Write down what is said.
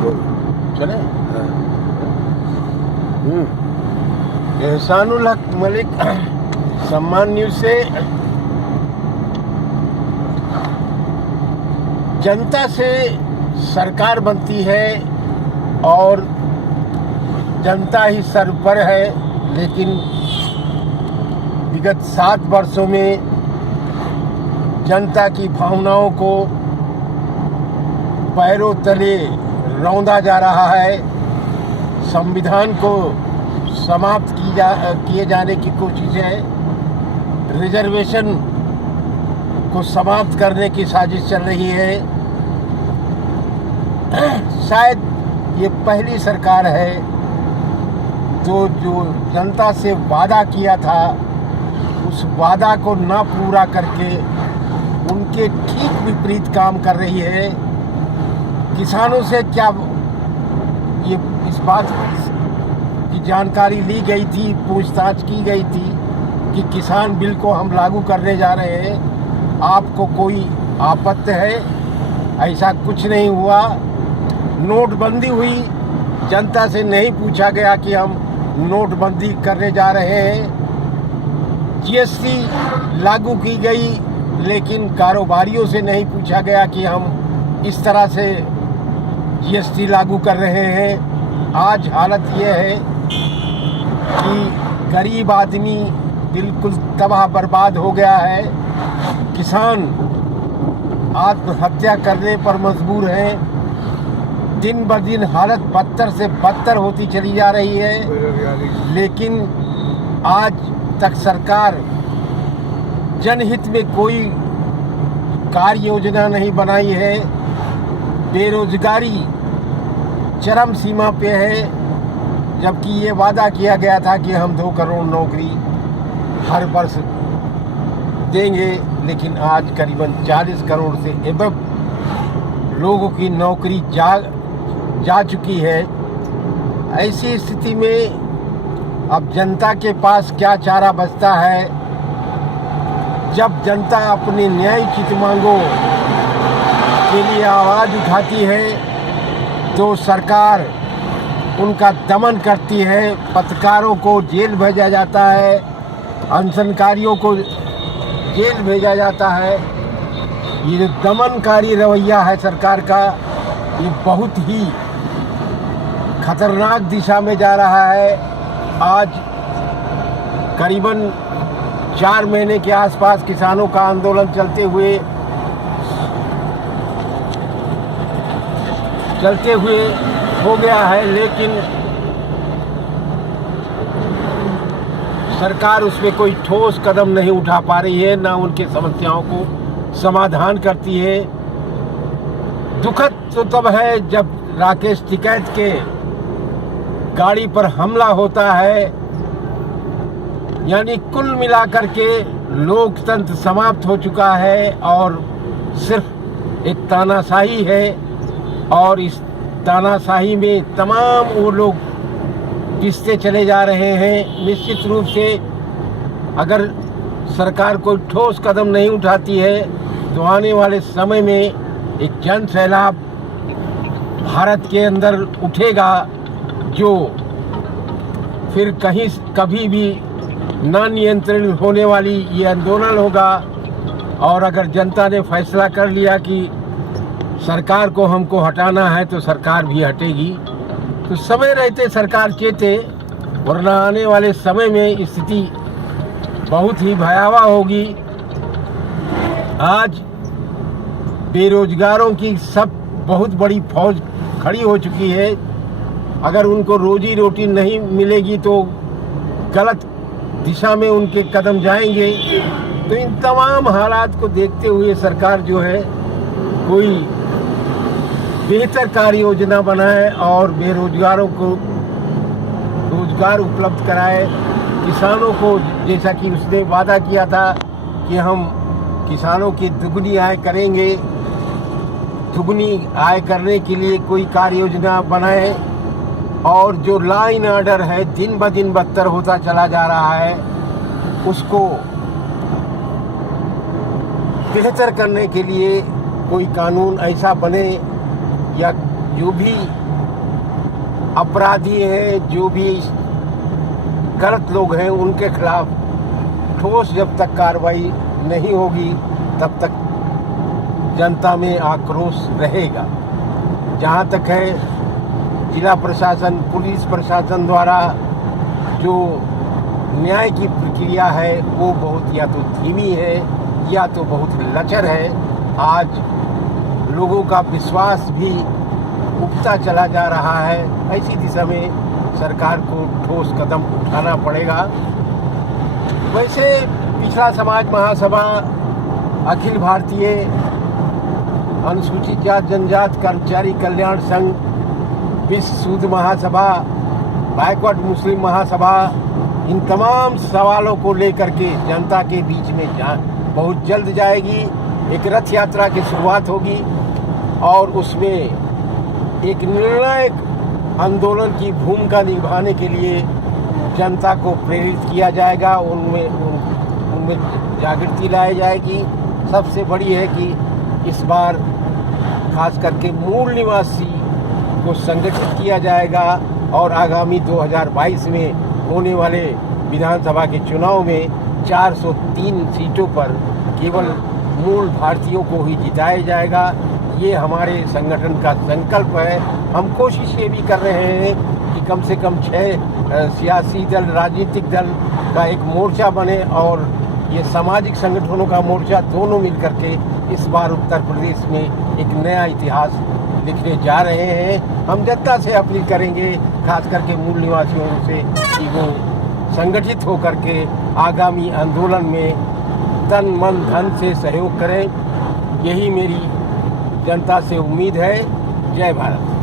चले। एहसानुल हक मलिक, सम्मान न्यूज़ से। जनता से सरकार बनती है और जनता ही सर पर है, लेकिन विगत 7 वर्षों में जनता की भावनाओं को पैरों तले रौंदा जा रहा है। संविधान को समाप्त किए जाने की कोशिश है। रिजर्वेशन को समाप्त करने की साजिश चल रही है। शायद ये पहली सरकार है तो जो जनता से वादा किया था उस वादा को ना पूरा करके उनके ठीक विपरीत काम कर रही है। किसानों से क्या ये इस बात की जानकारी ली गई थी, पूछताछ की गई थी कि किसान बिल को हम लागू करने जा रहे हैं, आपको कोई आपत्ति है? ऐसा कुछ नहीं हुआ। नोटबंदी हुई, जनता से नहीं पूछा गया कि हम नोटबंदी करने जा रहे हैं। जीएसटी लागू की गई, लेकिन कारोबारियों से नहीं पूछा गया कि हम इस तरह से जीएसटी लागू कर रहे हैं। आज हालत ये है कि गरीब आदमी बिल्कुल तबाह बर्बाद हो गया है। किसान आत्महत्या करने पर मजबूर हैं। दिन ब दिन हालत बदतर से बदतर होती चली जा रही है, लेकिन आज तक सरकार जनहित में कोई कार्य योजना नहीं बनाई है। बेरोजगारी चरम सीमा पे है, जबकि ये वादा किया गया था कि हम 2 करोड़ नौकरी हर वर्ष देंगे, लेकिन आज करीबन 40 करोड़ से एबव लोगों की नौकरी जा चुकी है। ऐसी स्थिति में अब जनता के पास क्या चारा बचता है? जब जनता अपनी न्यायिक मांगों के लिए आवाज़ उठाती है तो सरकार उनका दमन करती है। पत्रकारों को जेल भेजा जाता है, अनशनकारियों को जेल भेजा जाता है। ये जो दमनकारी रवैया है सरकार का, ये बहुत ही खतरनाक दिशा में जा रहा है। आज करीबन 4 महीने के आसपास किसानों का आंदोलन चलते हुए हो गया है, लेकिन सरकार उसमें कोई ठोस कदम नहीं उठा पा रही है, ना उनके समस्याओं को समाधान करती है। दुखद तो तब है जब राकेश टिकैत के गाड़ी पर हमला होता है। यानी कुल मिलाकर के लोकतंत्र समाप्त हो चुका है और सिर्फ एक तानाशाही है, और इस तानाशाही में तमाम वो लोग पिसते चले जा रहे हैं। निश्चित रूप से अगर सरकार कोई ठोस कदम नहीं उठाती है तो आने वाले समय में एक जन सैलाब भारत के अंदर उठेगा, जो फिर कभी भी ना नियंत्रित होने वाली ये आंदोलन होगा। और अगर जनता ने फैसला कर लिया कि सरकार को हमको हटाना है तो सरकार भी हटेगी। तो समय रहते सरकार चेते, वरना आने वाले समय में स्थिति बहुत ही भयावह होगी। आज बेरोजगारों की सब बहुत बड़ी फौज खड़ी हो चुकी है। अगर उनको रोजी रोटी नहीं मिलेगी तो गलत दिशा में उनके कदम जाएंगे। तो इन तमाम हालात को देखते हुए सरकार जो है कोई बेहतर कार्य योजना बनाए और बेरोजगारों को रोजगार उपलब्ध कराए। किसानों को, जैसा कि उसने वादा किया था कि हम किसानों की दुगनी आय करेंगे, दुगनी आय करने के लिए कोई कार्य योजना बनाए। और जो लॉ एंड ऑर्डर है दिन ब दिन बदतर होता चला जा रहा है, उसको बेहतर करने के लिए कोई कानून ऐसा बने या जो भी अपराधी हैं, जो भी गलत लोग हैं, उनके खिलाफ ठोस जब तक कार्रवाई नहीं होगी तब तक जनता में आक्रोश रहेगा। जहाँ तक है जिला प्रशासन, पुलिस प्रशासन द्वारा जो न्याय की प्रक्रिया है वो बहुत या तो धीमी है या तो बहुत लचर है। आज लोगों का विश्वास भी उठता चला जा रहा है। ऐसी दिशा में सरकार को ठोस कदम उठाना पड़ेगा। वैसे पिछड़ा समाज महासभा, अखिल भारतीय अनुसूचित जात जनजात कर्मचारी कल्याण संघ, विश्व सूद महासभा, बैकवर्ड मुस्लिम महासभा, इन तमाम सवालों को लेकर के जनता के बीच में बहुत जल्द जाएगी। एक रथ यात्रा की शुरुआत होगी और उसमें एक निर्णायक आंदोलन की भूमिका निभाने के लिए जनता को प्रेरित किया जाएगा, उनमें जागृति लाई जाएगी। सबसे बड़ी है कि इस बार खास करके मूल निवासी को संगठित किया जाएगा और आगामी 2022 में होने वाले विधानसभा के चुनाव में 403 सीटों पर केवल मूल भारतीयों को ही जिताया जाएगा। ये हमारे संगठन का संकल्प है। हम कोशिश ये भी कर रहे हैं कि कम से कम 6 सियासी दल, राजनीतिक दल का एक मोर्चा बने और ये सामाजिक संगठनों का मोर्चा दोनों मिलकर के इस बार उत्तर प्रदेश में एक नया इतिहास लिखने जा रहे हैं। हम जनता से अपील करेंगे, खास करके मूल निवासियों से, कि वो संगठित होकर के आगामी आंदोलन में तन मन धन से सहयोग करें। यही मेरी जनता से उम्मीद है। जय भारत।